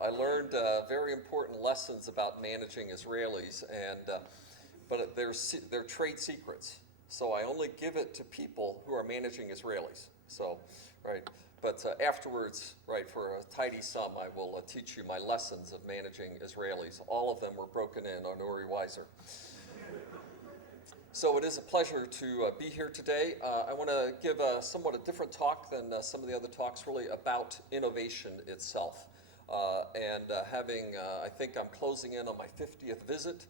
I learned very important lessons about managing Israelis, but they're trade secrets. So I only give it to people who are managing Israelis. So, right. But afterwards, right, for a tidy sum, I will teach you my lessons of managing Israelis. All of them were broken in on Uri Weiser. So it is a pleasure to be here today. I want to give somewhat a different talk than some of the other talks, really about innovation itself. I think I'm closing in on my 50th visit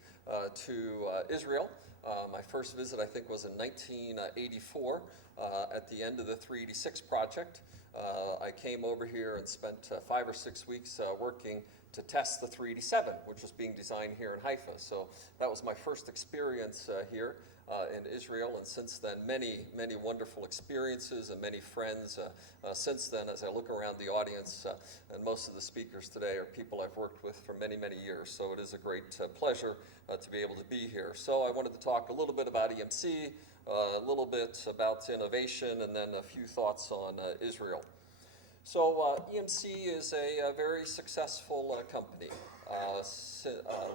to Israel. My first visit, I think, was in 1984 at the end of the 386 project. I came over here and spent 5 or 6 weeks working to test the 387, which was being designed here in Haifa. So that was my first experience here in Israel, and since then, many, many wonderful experiences and many friends since then. As I look around the audience, and most of the speakers today are people I've worked with for many, many years, so it is a great pleasure to be able to be here. So I wanted to talk a little bit about EMC, a little bit about innovation, and then a few thoughts on Israel. So EMC is a very successful company.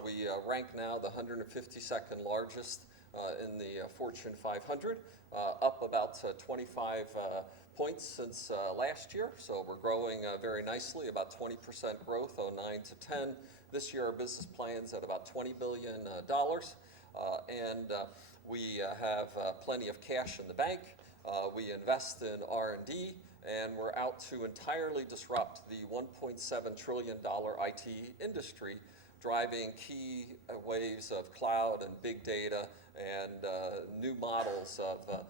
We rank now the 152nd largest in the Fortune 500, up about 25 points since last year. So we're growing very nicely, about 20% growth, 09 to 10. This year our business plan's at about $20 billion, and we have plenty of cash in the bank. We invest in R&D, and we're out to entirely disrupt the $1.7 trillion IT industry, driving key waves of cloud and big data and new models of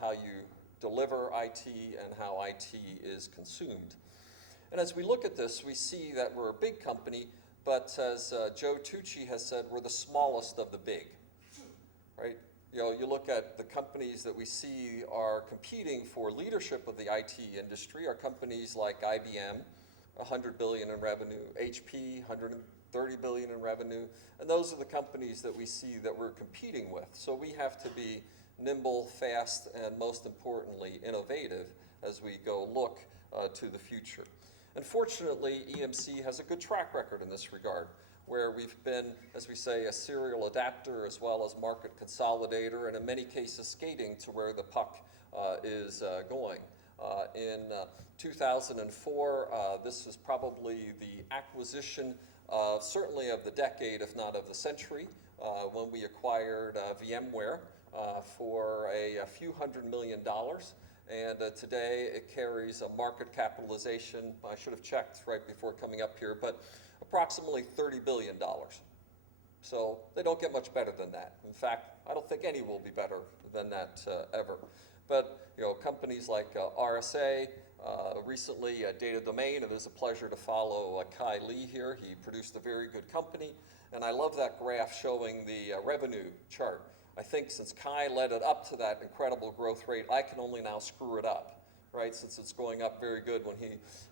how you deliver IT and how IT is consumed. And as we look at this, we see that we're a big company, but as Joe Tucci has said, we're the smallest of the big, right? You know, you look at the companies that we see are competing for leadership of the IT industry are companies like IBM, $100 billion in revenue, HP, $130 billion in revenue, and those are the companies that we see that we're competing with. So we have to be nimble, fast, and most importantly, innovative as we go look to the future. And fortunately, EMC has a good track record in this regard, where we've been, as we say, a serial adapter as well as market consolidator, and in many cases skating to where the puck is going. In 2004, this was probably the acquisition certainly of the decade, if not of the century, when we acquired VMware for a few $100 million. And today it carries a market capitalization, I should have checked right before coming up here, but approximately $30 billion. So they don't get much better than that. In fact, I don't think any will be better than that ever. But you know, companies like RSA, recently Data Domain, it is a pleasure to follow Kai Lee here. He produced a very good company, and I love that graph showing the revenue chart. I think since Kai led it up to that incredible growth rate, I can only now screw it up, right, since it's going up very good when he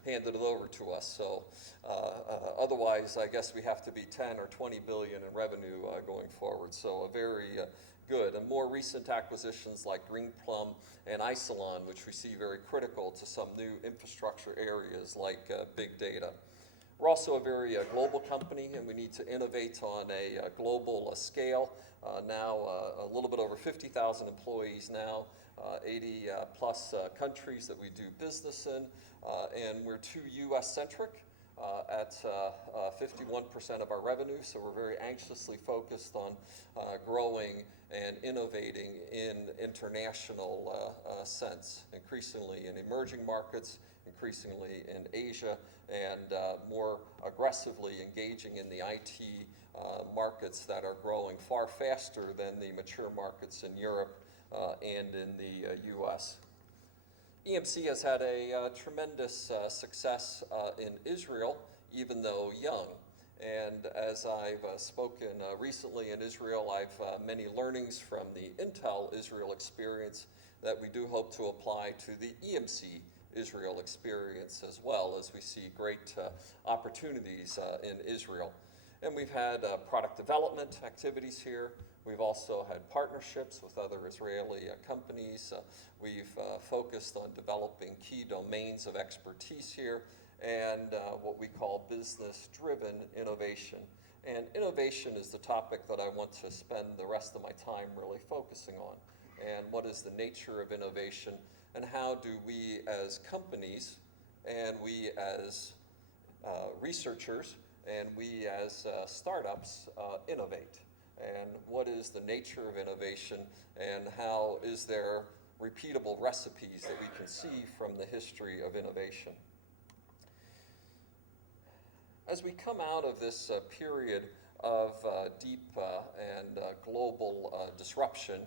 handed it over to us. So otherwise, I guess we have to be 10 or 20 billion in revenue going forward. So a very good. And more recent acquisitions like Greenplum and Isilon, which we see very critical to some new infrastructure areas like big data. We're also a very global company, and we need to innovate on a global scale. Now a little bit over 50,000 employees now, 80 plus countries that we do business in, and we're too US-centric at 51% of our revenue, so we're very anxiously focused on growing and innovating in international sense, increasingly in emerging markets, increasingly in Asia, and more aggressively engaging in the IT markets that are growing far faster than the mature markets in Europe and in the US. EMC has had a tremendous success in Israel, even though young. And as I've spoken recently in Israel, I've many learnings from the Intel Israel experience that we do hope to apply to the EMC Israel experience as well, as we see great opportunities in Israel. And we've had product development activities here. We've also had partnerships with other Israeli companies. We've focused on developing key domains of expertise here, and what we call business-driven innovation. And innovation is the topic that I want to spend the rest of my time really focusing on. And what is the nature of innovation, and how do we as companies, and we as researchers, and we as startups innovate? And what is the nature of innovation, and how is there repeatable recipes that we can see from the history of innovation? As we come out of this period of deep and global disruption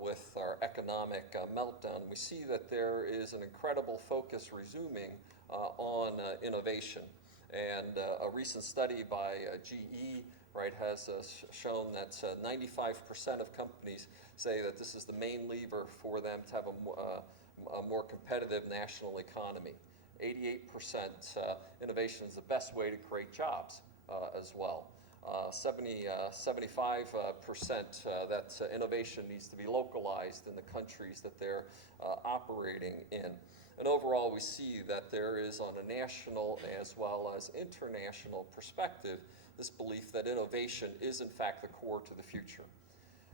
with our economic meltdown, we see that there is an incredible focus resuming on innovation. And a recent study by GE, right, has shown that 95% of companies say that this is the main lever for them to have a more competitive national economy. 88% innovation is the best way to create jobs as well. 75% that innovation needs to be localized in the countries that they're operating in. And overall, we see that there is, on a national as well as international perspective, this belief that innovation is in fact the core to the future.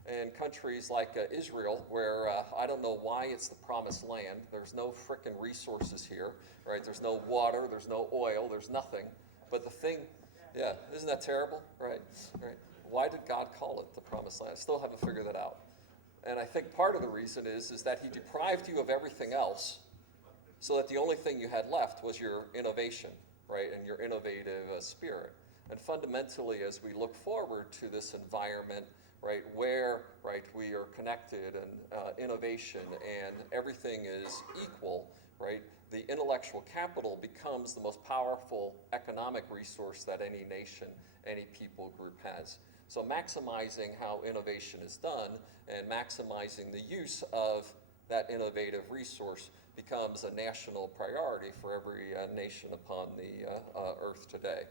In countries like Israel, where I don't know why it's the promised land, there's no frickin' resources here, right? There's no water, there's no oil, there's nothing. But the thing, yeah, isn't that terrible, right? Right. Why did God call it the promised land? I still haven't figured that out. And I think part of the reason is that he deprived you of everything else, so that the only thing you had left was your innovation, right, and your innovative spirit. And fundamentally, as we look forward to this environment, right, where, right, we are connected and innovation and everything is equal, right, the intellectual capital becomes the most powerful economic resource that any nation, any people group has. So maximizing how innovation is done and maximizing the use of that innovative resource becomes a national priority for every nation upon the earth today.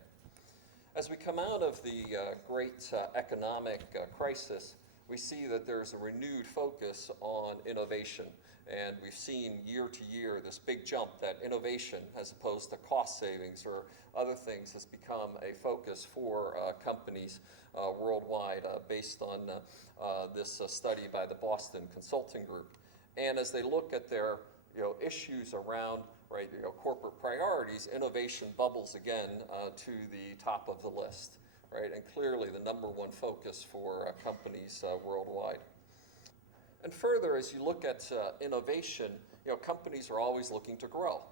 As we come out of the great economic crisis, we see that there's a renewed focus on innovation. And we've seen year to year this big jump that innovation, as opposed to cost savings or other things, has become a focus for companies worldwide based on this study by the Boston Consulting Group. And as they look at their issues around corporate priorities, innovation bubbles again to the top of the list, right? And clearly the number one focus for companies worldwide. And further, as you look at innovation, companies are always looking to grow,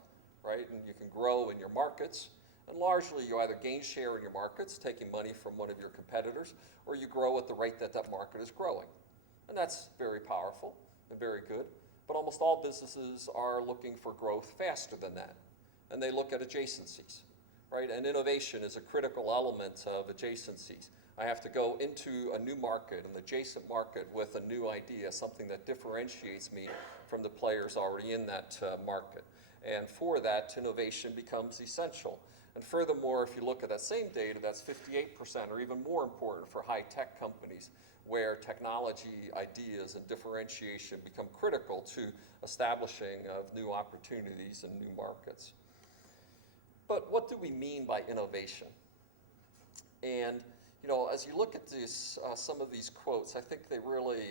right? And you can grow in your markets, and largely you either gain share in your markets, taking money from one of your competitors, or you grow at the rate that that market is growing. And that's very powerful and very good. But almost all businesses are looking for growth faster than that. And they look at adjacencies, right? And innovation is a critical element of adjacencies. I have to go into a new market, an adjacent market, with a new idea, something that differentiates me from the players already in that market. And for that, innovation becomes essential. And furthermore, if you look at that same data, that's 58% or even more important for high-tech companies, where technology ideas and differentiation become critical to establishing of new opportunities and new markets. But what do we mean by innovation? And as you look at this, some of these quotes, I think they really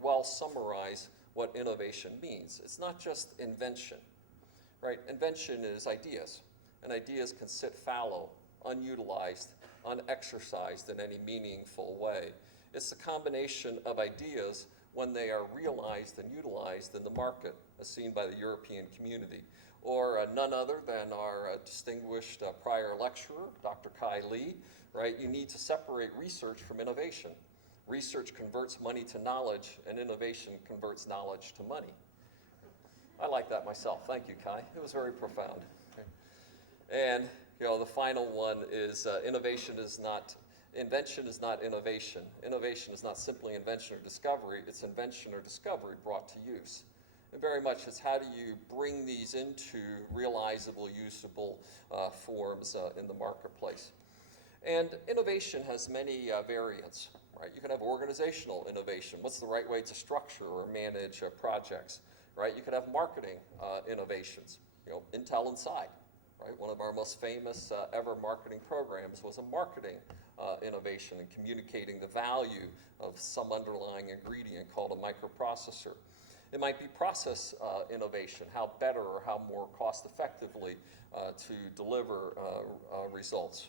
well summarize what innovation means. It's not just invention, right? Invention is ideas, and ideas can sit fallow, unutilized, unexercised in any meaningful way. It's the combination of ideas when they are realized and utilized in the market, as seen by the European community, or none other than our distinguished prior lecturer, Dr. Kai Lee, right? You need to separate research from innovation. Research converts money to knowledge, and innovation converts knowledge to money. I like that myself. Thank you, Kai. It was very profound. And the final one is invention is not innovation. Innovation is not simply invention or discovery. It's invention or discovery brought to use. And very much it's how do you bring these into realizable, usable forms in the marketplace. And innovation has many variants, right? You can have organizational innovation. What's the right way to structure or manage projects, right? You could have marketing innovations, Intel Inside, right? One of our most famous ever marketing programs was a marketing innovation and communicating the value of some underlying ingredient called a microprocessor. It might be process innovation, how better or how more cost effectively to deliver results.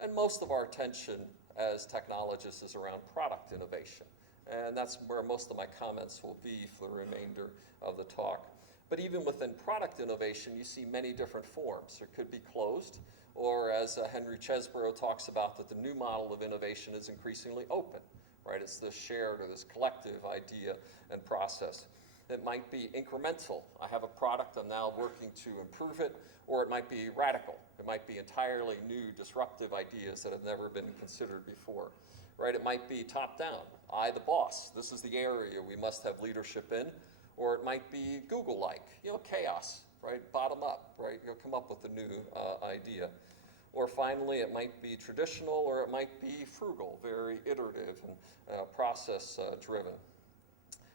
And most of our attention as technologists is around product innovation. And that's where most of my comments will be for the remainder of the talk. But even within product innovation, you see many different forms. It could be closed, or as Henry Chesbrough talks about, that the new model of innovation is increasingly open, right? It's this shared or this collective idea and process. It might be incremental. I have a product, I'm now working to improve it, or it might be radical. It might be entirely new, disruptive ideas that have never been considered before, right? It might be top-down. I, the boss, this is the area we must have leadership in, or it might be Google-like, chaos, right? Bottom up, right? You'll come up with a new idea. Or finally, it might be traditional, or it might be frugal, very iterative and process-driven.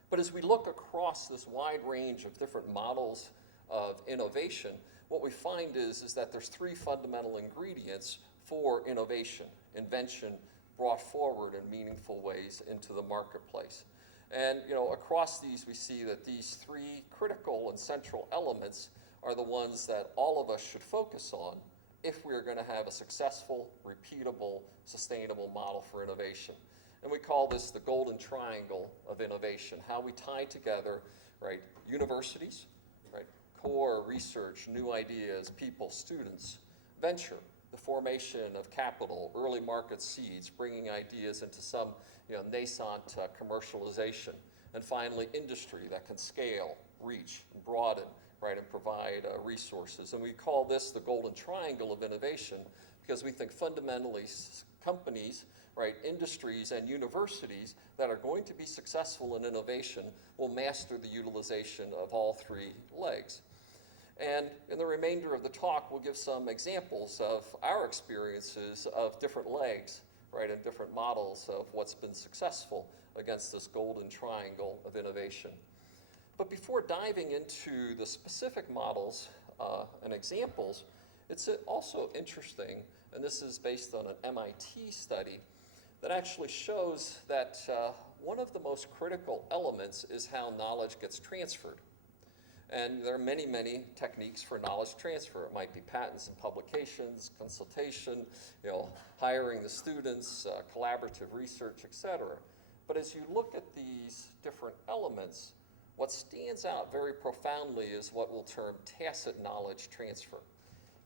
But as we look across this wide range of different models of innovation, what we find is that there's three fundamental ingredients for innovation, invention brought forward in meaningful ways into the marketplace. And across these, we see that these three critical and central elements are the ones that all of us should focus on if we're going to have a successful, repeatable, sustainable model for innovation. And we call this the golden triangle of innovation, how we tie together, right, universities, right, core research, new ideas, people, students, venture, the formation of capital, early market seeds, bringing ideas into some nascent commercialization, and finally industry that can scale, reach, and broaden, right, and provide resources. And we call this the golden triangle of innovation because we think fundamentally companies, right, industries and universities that are going to be successful in innovation will master the utilization of all three legs. And in the remainder of the talk, we'll give some examples of our experiences of different legs, right, and different models of what's been successful against this golden triangle of innovation. But before diving into the specific models and examples, it's also interesting, and this is based on an MIT study, that actually shows that one of the most critical elements is how knowledge gets transferred. And there are many, many techniques for knowledge transfer. It might be patents and publications, consultation, hiring the students, collaborative research, et cetera. But as you look at these different elements, what stands out very profoundly is what we'll term tacit knowledge transfer,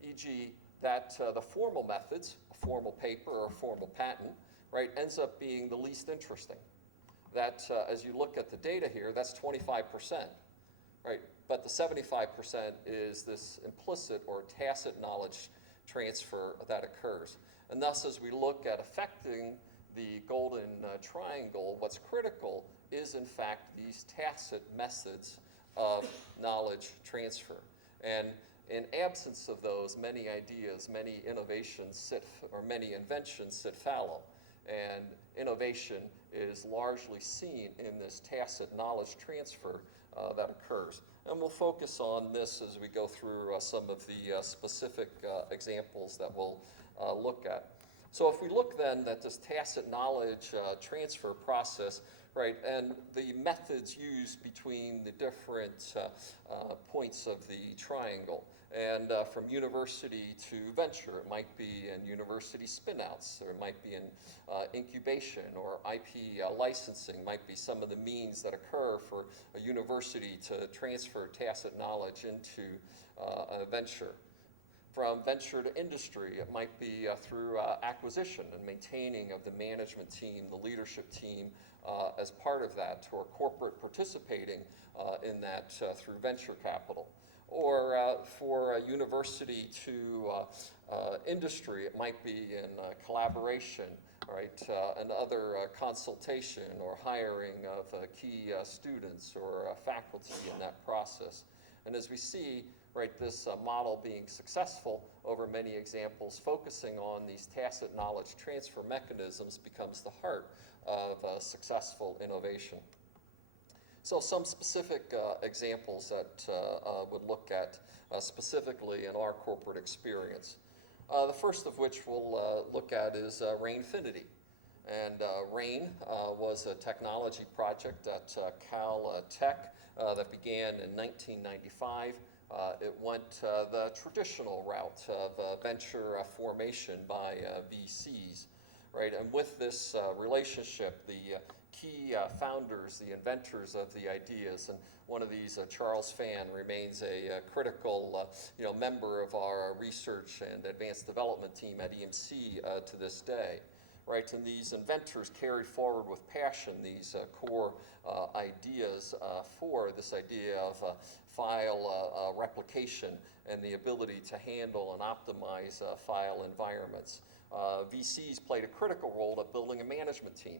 e.g. that the formal methods, a formal paper or a formal patent, right, ends up being the least interesting. That, as you look at the data here, that's 25%, right? But the 75% is this implicit or tacit knowledge transfer that occurs. And thus, as we look at affecting the golden triangle, what's critical is, in fact, these tacit methods of knowledge transfer. And in absence of those, many ideas, many innovations many inventions sit fallow. And innovation is largely seen in this tacit knowledge transfer that occurs. And we'll focus on this as we go through some of the specific examples that we'll look at. So if we look then at this tacit knowledge transfer process, right, and the methods used between the different points of the triangle, and from university to venture, it might be in university spin-outs, or it might be in incubation or IP licensing, might be some of the means that occur for a university to transfer tacit knowledge into a venture. From venture to industry, it might be through acquisition and maintaining of the management team, the leadership team as part of that, or corporate participating in that through venture capital. Or for a university to industry, it might be in collaboration, right, and other consultation or hiring of key students or faculty in that process. And as we see, right, this model being successful over many examples, focusing on these tacit knowledge transfer mechanisms becomes the heart of successful innovation. So some specific examples that would look at specifically in our corporate experience. The first of which we'll look at is Rainfinity. And Rain was a technology project at Cal Tech that began in 1995. It went the traditional route of venture formation by VCs, right? And with this relationship, the key founders, the inventors of the ideas, and one of these, Charles Fan, remains a critical member of our research and advanced development team at EMC to this day. Right, and these inventors carry forward with passion these core ideas for this idea of file replication and the ability to handle and optimize file environments. VCs played a critical role at building a management team.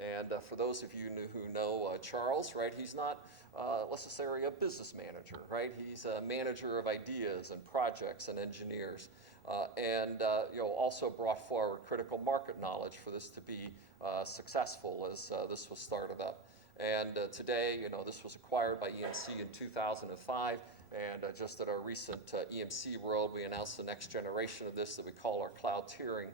And for those of you who know Charles, right, he's not necessarily a business manager, right? He's a manager of ideas and projects and engineers. And also brought forward critical market knowledge for this to be successful as this was started up. And today, this was acquired by EMC in 2005, and just at our recent EMC World, we announced the next generation of this that we call our cloud tiering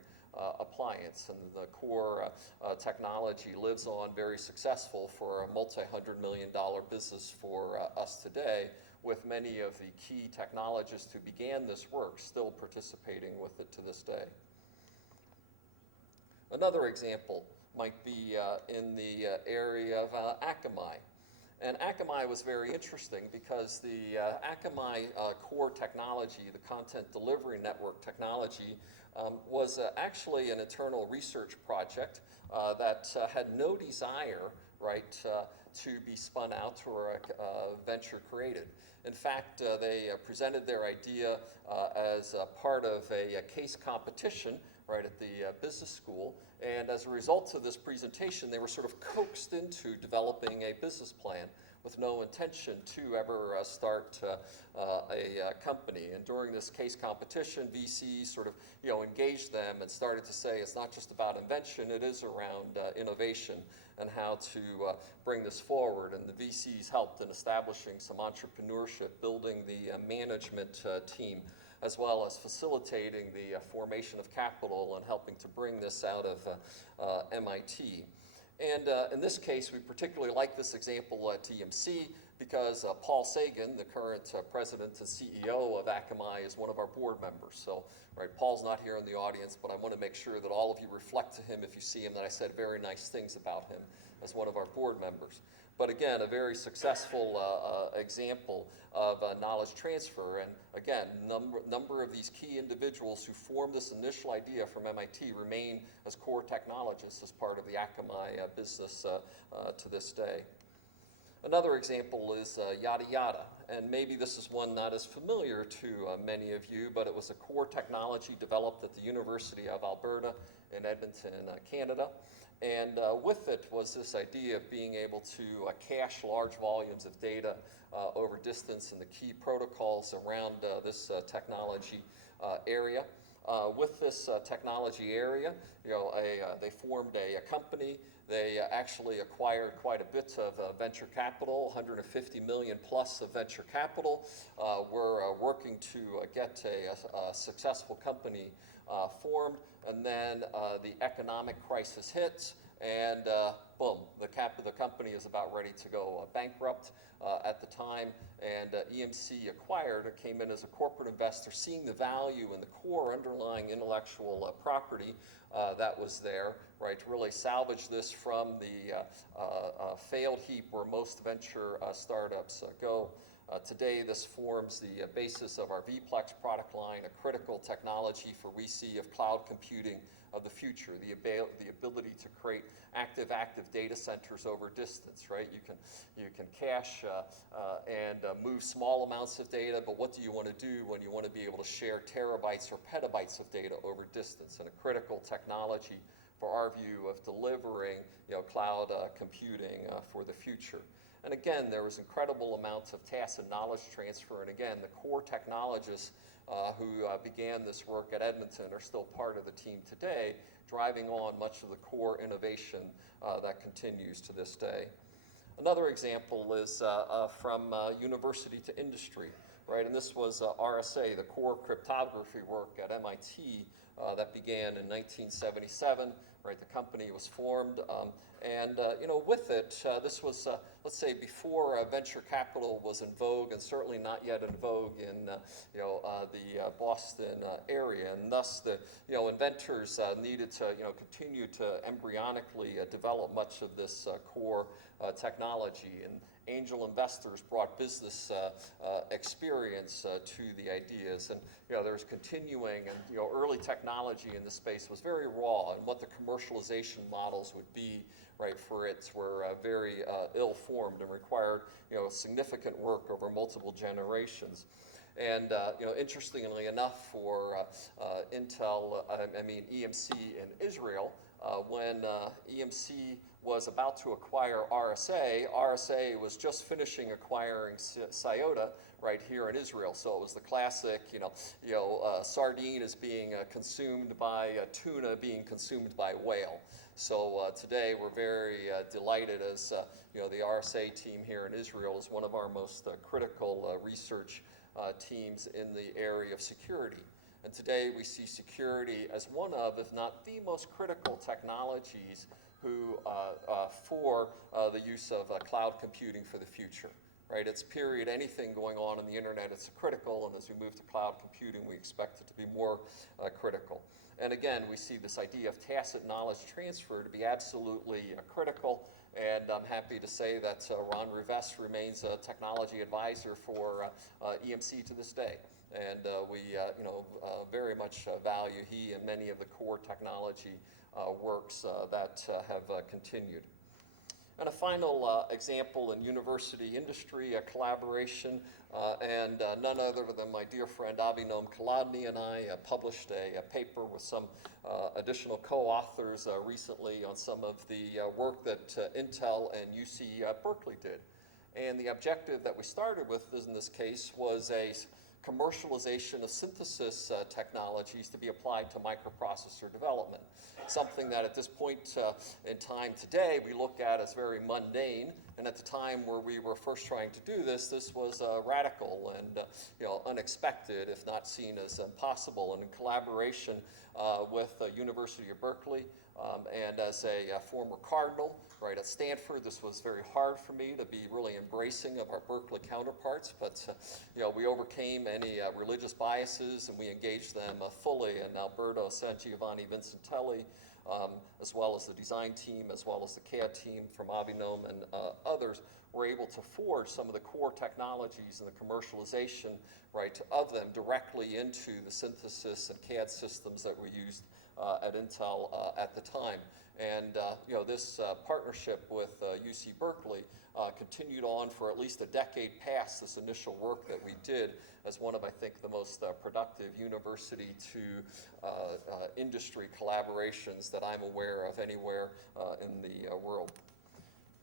appliance, and the core technology lives on very successful for a multi-$100-million business for us today, with many of the key technologists who began this work still participating with it to this day. Another example might be in the area of Akamai. And Akamai was very interesting because the Akamai core technology, the content delivery network technology, was actually an internal research project that had no desire, right, to be spun out or venture created. In fact, they presented their idea as part of a case competition, right, at the business school. And as a result of this presentation, they were sort of coaxed into developing a business plan with no intention to ever start a company. And during this case competition, VCs sort of engaged them and started to say it's not just about invention, it is around innovation and how to bring this forward. And the VCs helped in establishing some entrepreneurship, building the management team, as well as facilitating the formation of capital and helping to bring this out of MIT. And in this case, we particularly like this example at EMC because Paul Sagan, the current president and CEO of Akamai, is one of our board members. So, right, Paul's not here in the audience, but I want to make sure that all of you reflect to him, if you see him, that I said very nice things about him as one of our board members. But again, a very successful example of knowledge transfer. And again, number of these key individuals who formed this initial idea from MIT remain as core technologists as part of the Akamai business to this day. Another example is Yada Yada, and maybe this is one not as familiar to many of you, but it was a core technology developed at the University of Alberta in Edmonton, Canada. And with it was this idea of being able to cache large volumes of data over distance and the key protocols around this technology area. With this technology area, they formed a company. They actually acquired quite a bit of venture capital, 150 million plus of venture capital. We're working to get a successful company formed, and then the economic crisis hits, and boom, the company is about ready to go bankrupt at the time, and EMC acquired or came in as a corporate investor, seeing the value in the core underlying intellectual property that was there, right, to really salvage this from the failed heap where most venture startups go. Today, this forms the basis of our vPlex product line, a critical technology for we see of cloud computing of the future, the ability to create active data centers over distance, right? You can cache and move small amounts of data, but what do you want to do when you want to be able to share terabytes or petabytes of data over distance? And a critical technology for our view of delivering cloud computing for the future. And again, there was incredible amounts of tacit knowledge transfer, and again, the core technologists who began this work at Edmonton are still part of the team today, driving on much of the core innovation that continues to this day. Another example is from university to industry, right? And this was RSA, the core cryptography work at MIT that began in 1977, right? The company was formed, and with it, this was, let's say, before venture capital was in vogue, and certainly not yet in vogue in the Boston area, and thus the inventors needed to continue to embryonically develop much of this core technology, and angel investors brought business experience to the ideas, and there's continuing, and early technology in this space was very raw, and what the commercialization models would be, right, for it were very ill-formed and required significant work over multiple generations. And interestingly enough, for EMC in Israel, when EMC was about to acquire RSA, RSA was just finishing acquiring Sciota right here in Israel. So it was the classic, sardine is being consumed by tuna being consumed by whale. So today we're very delighted as the RSA team here in Israel is one of our most critical research teams in the area of security. And today we see security as one of, if not the most critical technologies for the use of cloud computing for the future, right? It's period, anything going on the internet, it's critical, and as we move to cloud computing, we expect it to be more critical. And again, we see this idea of tacit knowledge transfer to be absolutely critical, and I'm happy to say that Ron Rivest remains a technology advisor for EMC to this day. And we very much value he and many of the core technology works that have continued. And a final example in university industry collaboration, and none other than my dear friend Avinoam Kolodny and I published a paper with some additional co-authors recently on some of the work that Intel and UC Berkeley did. And the objective that we started with in this case was a commercialization of synthesis technologies to be applied to microprocessor development. Something that at this point in time today we look at as very mundane, and at the time where we were first trying to do this, this was radical and unexpected, if not seen as impossible. And in collaboration with the University of Berkeley, and as a former cardinal, right, at Stanford, this was very hard for me to be really embracing of our Berkeley counterparts, but we overcame any religious biases and we engaged them fully, and Alberto Sangiovanni Vincentelli, as well as the design team, as well as the CAD team from Avinoam and others, were able to forge some of the core technologies and the commercialization, right, of them directly into the synthesis and CAD systems that were used at Intel at the time. And this partnership with UC Berkeley continued on for at least a decade past this initial work that we did as one of, I think, the most productive university to industry collaborations that I'm aware of anywhere in the world.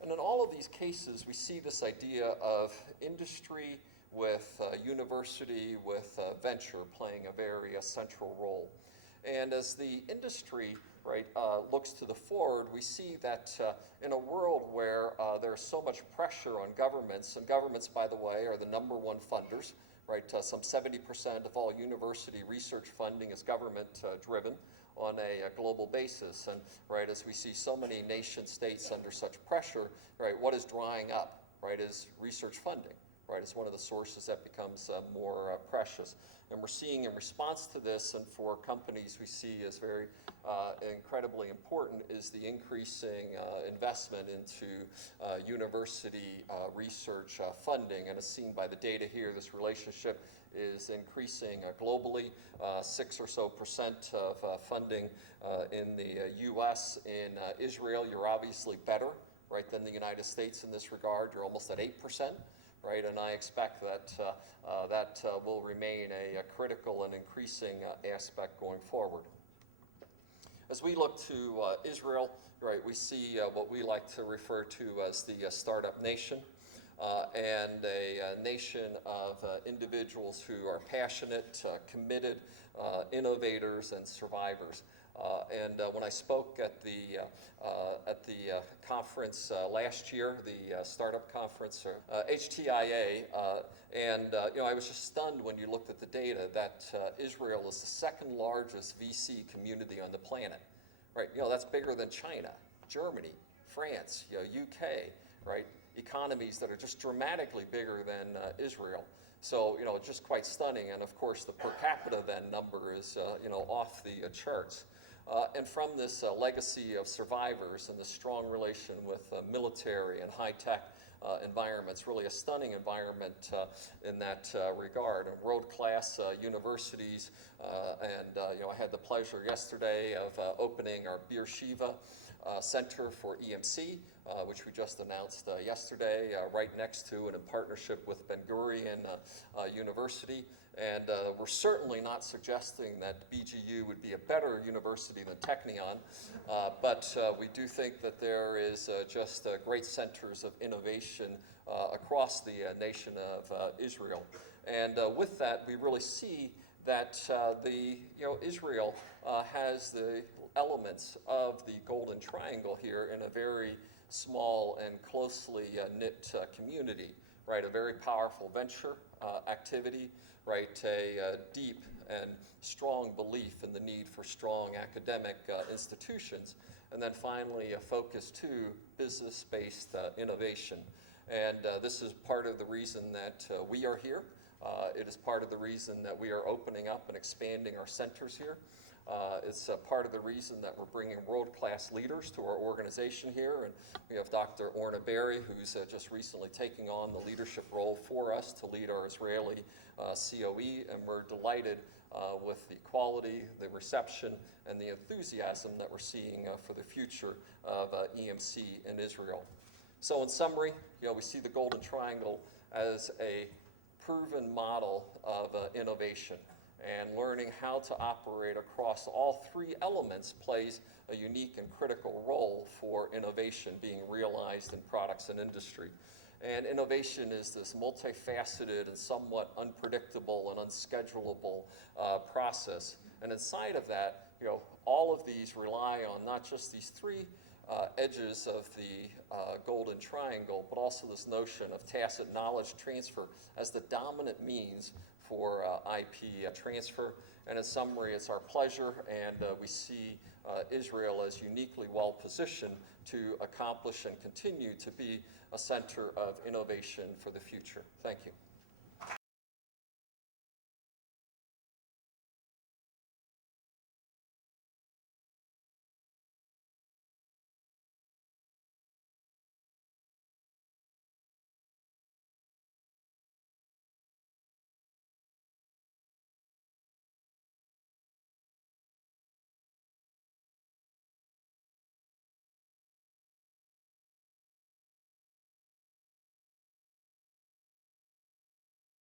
And in all of these cases, we see this idea of industry with university with venture playing a very central role. And as the industry, right, looks to the forward, we see that in a world where there's so much pressure on governments, and governments, by the way, are the #1 funders, right? Some 70% of all university research funding is government driven on a global basis. And right, as we see so many nation states under such pressure, right, what is drying up, right, is research funding. Right, it's one of the sources that becomes more precious. And we're seeing in response to this, and for companies we see as very incredibly important, is the increasing investment into university research funding. And as seen by the data here, this relationship is increasing globally, 6% or so of funding in the US. In Israel, you're obviously better, right, than the United States in this regard. You're almost at 8%. Right, and I expect that that will remain a critical and increasing aspect going forward. As we look to Israel, right, we see what we like to refer to as the startup nation, and a nation of individuals who are passionate, committed, innovators, and survivors. When I spoke at the conference last year, the startup conference, HTIA, I was just stunned when you looked at the data that Israel is the second largest VC community on the planet, right? That's bigger than China, Germany, France, UK, right? Economies that are just dramatically bigger than Israel. So, just quite stunning. And of course, the per capita then number is, off the charts. And from this legacy of survivors and the strong relation with military and high-tech environments, really a stunning environment in that regard. And world-class universities, I had the pleasure yesterday of opening our Beersheba Center for EMC, which we just announced yesterday, right next to and in partnership with Ben Gurion University. And we're certainly not suggesting that BGU would be a better university than Technion, but we do think that there is just great centers of innovation across the nation of Israel. And with that, we really see that Israel has the elements of the Golden Triangle here in a very small and closely knit community, right? A very powerful venture activity, right? A deep and strong belief in the need for strong academic institutions, and then finally a focus to business-based innovation. And this is part of the reason that we are here. It is part of the reason that we are opening up and expanding our centers here. It's part of the reason that we're bringing world-class leaders to our organization here. And we have Dr. Orna Berry, who's just recently taking on the leadership role for us to lead our Israeli COE. And we're delighted with the quality, the reception, and the enthusiasm that we're seeing for the future of EMC in Israel. So in summary, we see the Golden Triangle as a proven model of innovation. And learning how to operate across all three elements plays a unique and critical role for innovation being realized in products and industry. And innovation is this multifaceted and somewhat unpredictable and unschedulable process. And inside of that, all of these rely on not just these three edges of the Golden Triangle, but also this notion of tacit knowledge transfer as the dominant means for IP transfer. And in summary, it's our pleasure, and we see Israel as uniquely well positioned to accomplish and continue to be a center of innovation for the future. Thank you.